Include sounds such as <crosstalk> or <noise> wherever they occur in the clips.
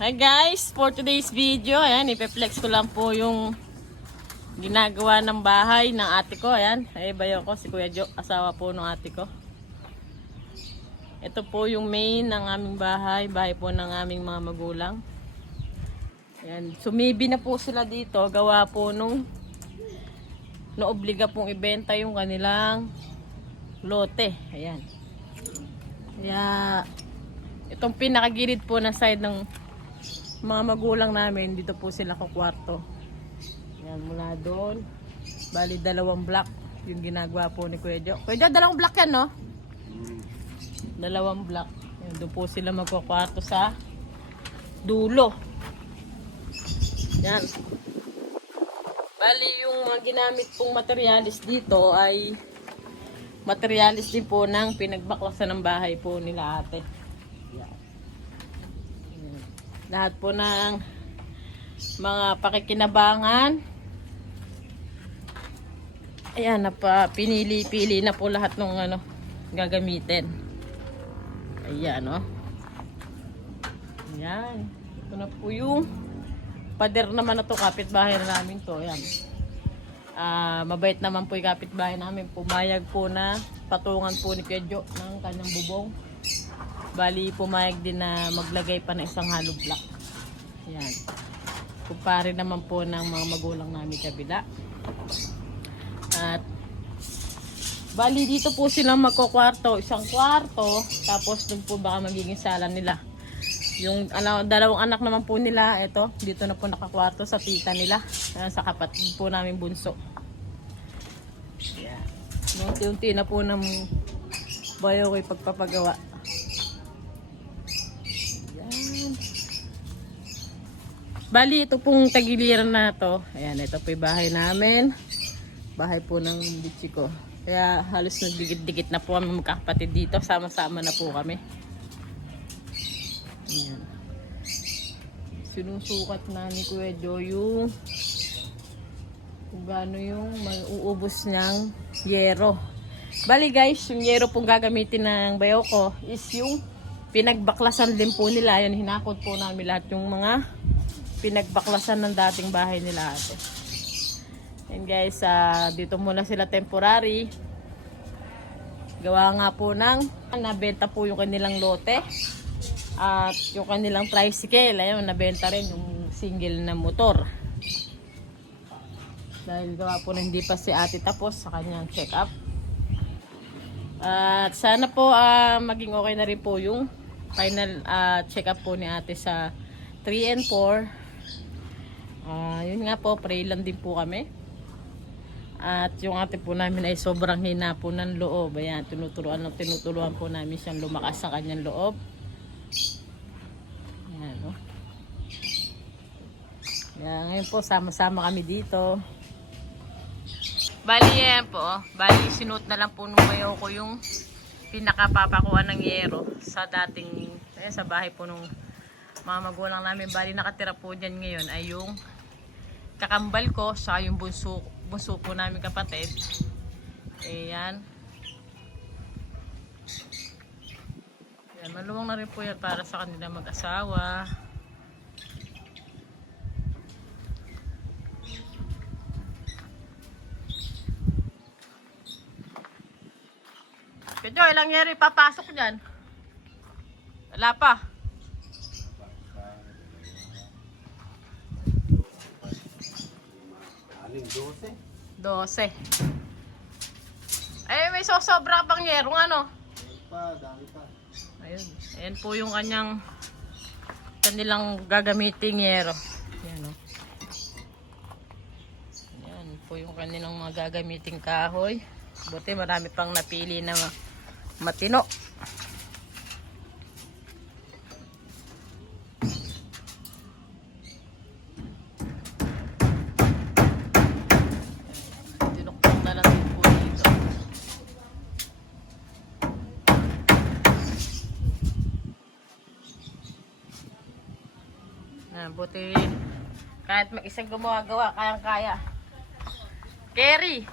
Hi guys, for today's video, ayan, ipeflex ko lang po yung ginagawa ng bahay ng ate ko, ayan. Ay, bayo ko, si Kuya Jo, asawa po ng ate ko. Ito po yung main ng aming bahay, bahay po ng aming mga magulang. Ayan, sumibi na po sila dito, gawa po nung naobliga pong ibenta yung kanilang lote. Ayan. Kaya, itong pinakagilid po na side ng mga magulang namin, dito po sila kukwarto. Yan, mula doon. Bali, dalawang block. Yung ginagawa po ni Kuya Jo. Kuya Jo, dalawang block yan, no? Dalawang block. Yan, doon po sila magkukwarto sa dulo. Yan. Bali, yung mga ginamit pong materialis dito ay materialis din po ng pinagbaklasan ng bahay po nila ate. Yan. Lahat po ng mga pakikinabangan. Ayan, napa, pinili-pili na po lahat ng ano, gagamitin. Ayan, no? Ayan. Ito na po yung pader naman na to, kapitbahay na namin to. Ayan. Ah, mabait naman po yung kapitbahay namin. Pumayag po na patungan po ni Kedyo ng kanyang bubong. Bali, pumayag din na maglagay pa ng isang hollow block. Ayan. Kumpare naman po ng mga magulang namin kabila. At bali dito po sila magkukwarto, isang kwarto, tapos doon po baka magiging sala nila. Yung ano, dalawang anak naman po nila, ito, dito na po nakakwarto sa tita nila, ah, sa kapatid po namin bunso. Yeah. Unti-unti na po ng bayo ko'y pagpapagawa. Yan. Bali, ito pong tagiliran na to. Ayan, ito po yung bahay namin. Bahay po ng bitsi ko. Kaya halos nagdikit-dikit na po kami magkakapatid dito. Sama-sama na po kami. Ayan. Sinusukat na ni Kuya Jo yung kung gaano yung mauubos niyang yero. Bali guys, yung yero pong gagamitin ng bayaw ko is yung pinagbaklasan din po nila. Yun, hinakot po namin lahat yung mga pinagbaklasan ng dating bahay nila ate. And guys, ah, dito muna sila temporary. Gawa nga po ng nabenta po yung kanilang lote. At yung kanilang tricycle, ayun, nabenta rin yung single na motor. Dahil gawa po na hindi pa si ate tapos sa kanyang check-up. At sana po ah, maging okay na rin po yung final ah, check-up po ni ate sa 3 and 4. Ah, yun nga po, pray lang din po kami. At yung ate po namin ay sobrang hina po ng loob. Ayan, tinuturuan, tinuturuan po namin siyang lumakas sa kanyang loob. Ayan, no? Ayan, ngayon po, sama-sama kami dito. Bali yan po. oh. Bali, sinuot na lang po nung bayo ko yung pinakapapakuan ng yero sa dating, eh, sa bahay po nung mga magulang namin. Bali, nakatira po dyan ngayon ay yung kakambal ko sa yung bunso, bunso po namin kapatid. Ayan. Ayan, maluwang na rin po yan para sa kanila mag-asawa. Kedyo, ilang yeri papasok dyan? Wala pa. Aling 12. 12. Ay, may sosobra pang yerong ano. Pa, dami pa. Ayun. Ayan po yung kanyang kanilang gagamiting yero. Yan o. Yan po yung kanilang mga gagamiting kahoy. Buti marami pang napili na ma- matino. Buti kahit mag-isang gumawa-gawa, kayang-kaya. Kerry!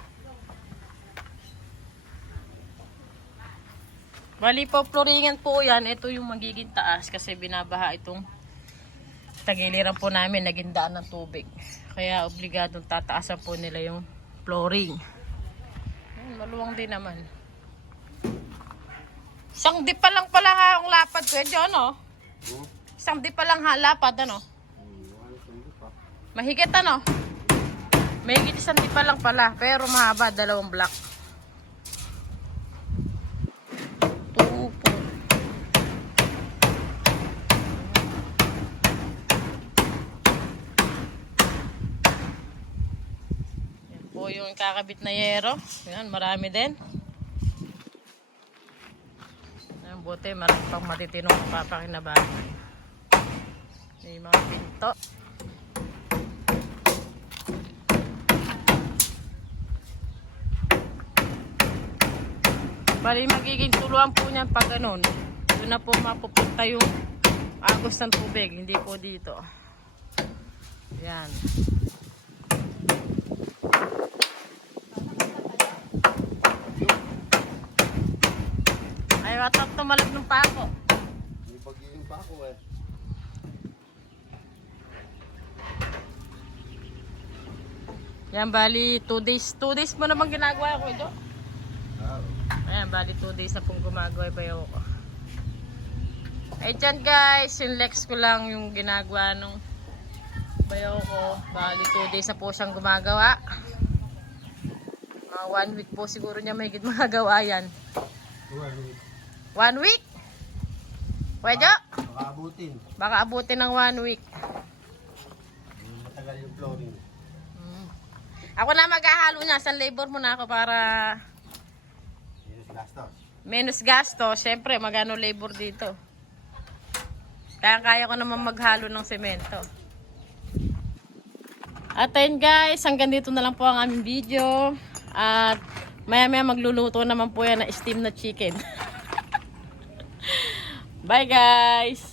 Bali po, floringan po yan. Ito yung magiging taas kasi binabaha itong tagiliran po namin naging daan ng tubig. Kaya obligadong tataasan po nila yung flooring. Maluwang din naman. Isang di pa lang pala ha ang lapad ko. Diyan, ano? Hmm? Isang di pa lang ha lapad, ano? Hmm, ano, hindi pa. Mahigit, ano? Mahigit isang di pa lang pala. Pero mahaba, dalawang block. Tupo. Yan po yung kakabit na yero. Yan, marami din. Yan, buti, marami pang matitinong papakinabangan. May mga pinto. Bali, magiging tuluan po niyan pag ganun. Doon na po mapupunta yung agos ng tubig, hindi po dito. Yan. Ay, watap tumalab ng pako. May pagiging pa ako eh. Yan, bali, 2 days. 2 days mo naman ginagawa ko ito. Bali 2 days na pong gumagawa yung bayaw ko. Ay, dyan guys, yung legs ko lang yung ginagawa nung bayaw ko. Bali 2 days na po siyang gumagawa. Mga 1 week po siguro niya may <laughs> magagawa yan. well, 1 week? Pwede? makaabutin. Baka abutin ng 1 week. Matagal yung flooring. Mm. Ako na maghahalo niya. San labor mo na ako para gastos. Menos gasto, syempre magano labor dito. Kaya kaya ko naman maghalo ng semento. At ayun guys, hanggang dito na lang po ang aming video. At maya maya magluluto naman po yan ng steam na chicken. <laughs> Bye guys!